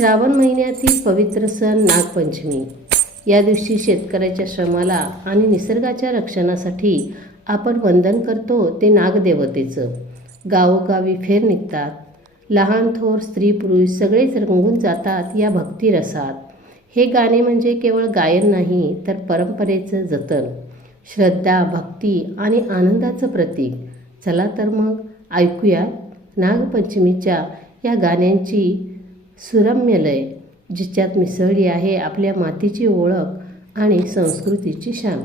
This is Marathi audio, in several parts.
श्रावण महिन्यातील पवित्र सण नागपंचमी. या दिवशी शेतकऱ्याच्या श्रमाला आणि निसर्गाच्या रक्षणासाठी आपण वंदन करतो ते नागदेवतेचं. गावोगावी फेर निघतात. लहान थोर स्त्री पुरुष सगळेच रंगून जातात या भक्तिरसात. हे गाणे म्हणजे केवळ गायन नाही तर परंपरेचं जतन. श्रद्धा भक्ती आणि आनंदाचं प्रतीक. चला तर मग ऐकूया नागपंचमीच्या या गाण्यांची सुरम्य लय जिच्यात मिसळली आहे आपल्या मातीची ओळख आणि संस्कृतीची शान.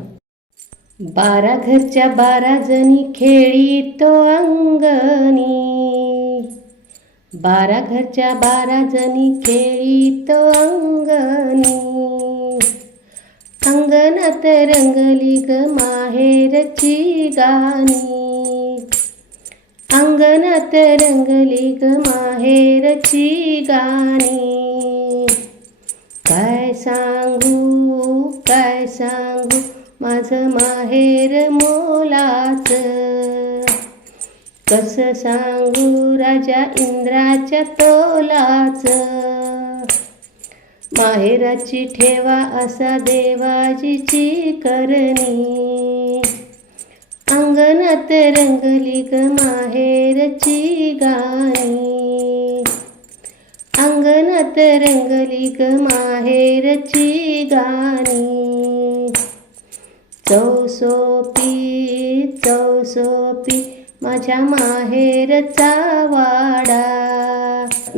बारा घरच्या बारा जणी खेळी तो अंगणी. बारा घरच्या बारा जणी खेळी तो अंगणी. अंगणात रंगली ग माहेरची गाणी. अंगणात रंगली ग माहेरची गाणी. काय सांगू काय सांगू माझं माहेर मोलाचं. कसं सांगू राजा इंद्राच्या तोलाचं माहेराची ठेवा असा देवाजीची करणी. मनात रंगली ग माहेरची गाणी. अंगणात रंगली ग माहेरची गाणी. चौसोपी चौसोपी माझ्या माहेरचा वाडा.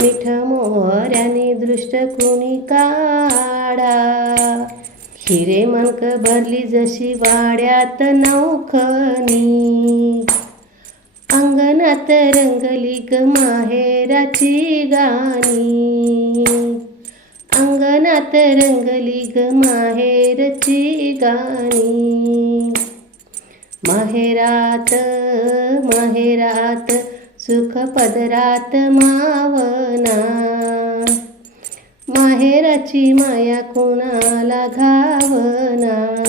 मिठ मोहऱ्याने दृष्ट कुणी काढा. हिरे मनक भरली जशी वाड्यात नौखनी. अंगणात रंगली ग माहेराची गाणी. अंगणात रंगली ग माहेरची गाणी. माहेरात माहेरात सुख पदरात मावना. माहेराची माया कोणाला घावना?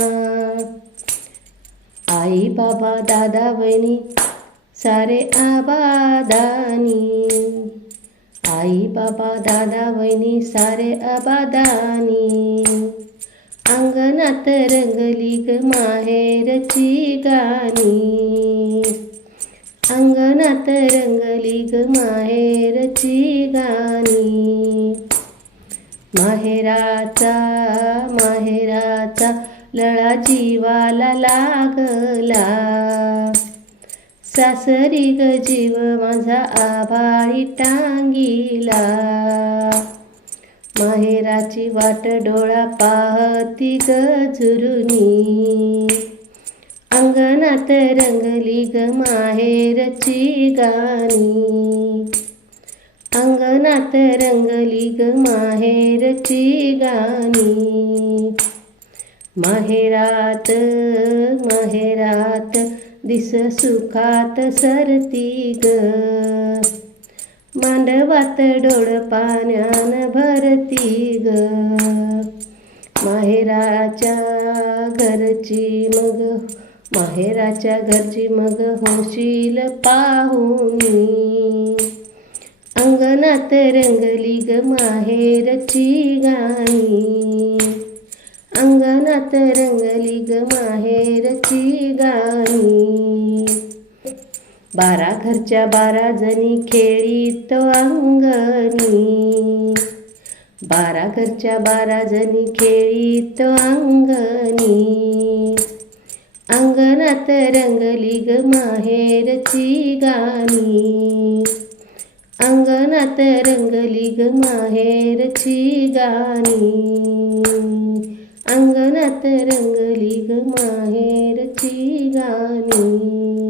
आई बाबा दादा बहिणी सारे आबादानी. आई बाबा दादा बहिणी सारे आबादानी. अंगणात रंगली ग माहेरची गाणी. अंगणात रंगली ग माहेरची गाणी. माहेराचा माहेराचा लळा जीवाला लागला. सासरी ग जीव माझा आभाळी टांगिला. माहेराची वाट डोळा पाहती ग झुरुनी. अंगणात रंगली ग माहेरची गाणी. अंगणात रंगली ग माहेरची गाणी. माहेरात माहेरात दिस सुखात सरती ग. मांडवात डोळ पाण्यान भरती ग. माहेराच्या घरची मग माहेराच्या घरची मग होशील पाहुणी. अंगणात रंगली ग माहेरची गाणी. अंगणात रंगली ग माहेरची गाणी. बारा घरच्या बारा जणी खेळी अंगणी. बारा घरच्या बारा जणी खेळी अंगणी. अंगणात रंगली ग माहेरची गाणी. अंगणात रंगली ग माहेरची गाणी. अंगणात रंगली ग माहेरची गाणी.